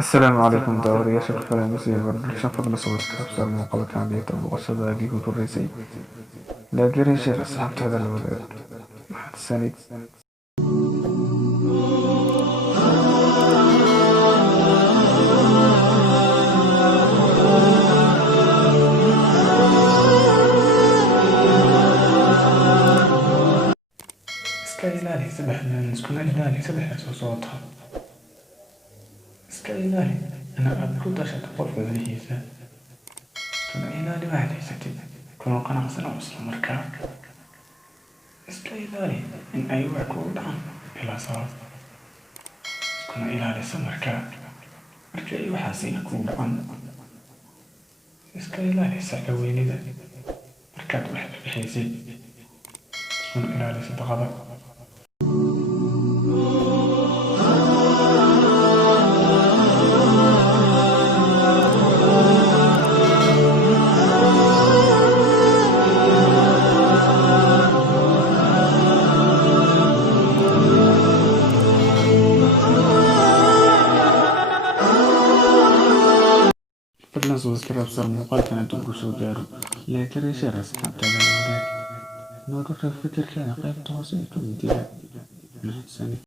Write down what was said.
السلام عليكم daawadayaasha ku xiran musiga barnaamijkan fadlan soo waskabsan muuqaalkan dhiyata boqoshadaadii ku koreysay laakiin asxaabtada la wadaag mahadsanid iska ilaali saddexdan iskuna ilaali saddex soo socota iska ilaali ana aad ku dashato qofka wadihiisa iskuna ilaali waxaad haysatid kuna qanacsan oo isla markaa iska ilaali in ay wax kugu dhacaan ilaa sabab iskuna ilaalisa markaa marka ay waxaasina kugu dhacaan iska ilaali sacka weynida markaad wax bixaysid iskuna ilaali sadaqada fadlan subscribe sar muuqaalkan hadduu ku soo gaaro like share asxaabtada la wadaag nooga reeb fikirkaaga qaybta hoose ee kommentiga mahadsanid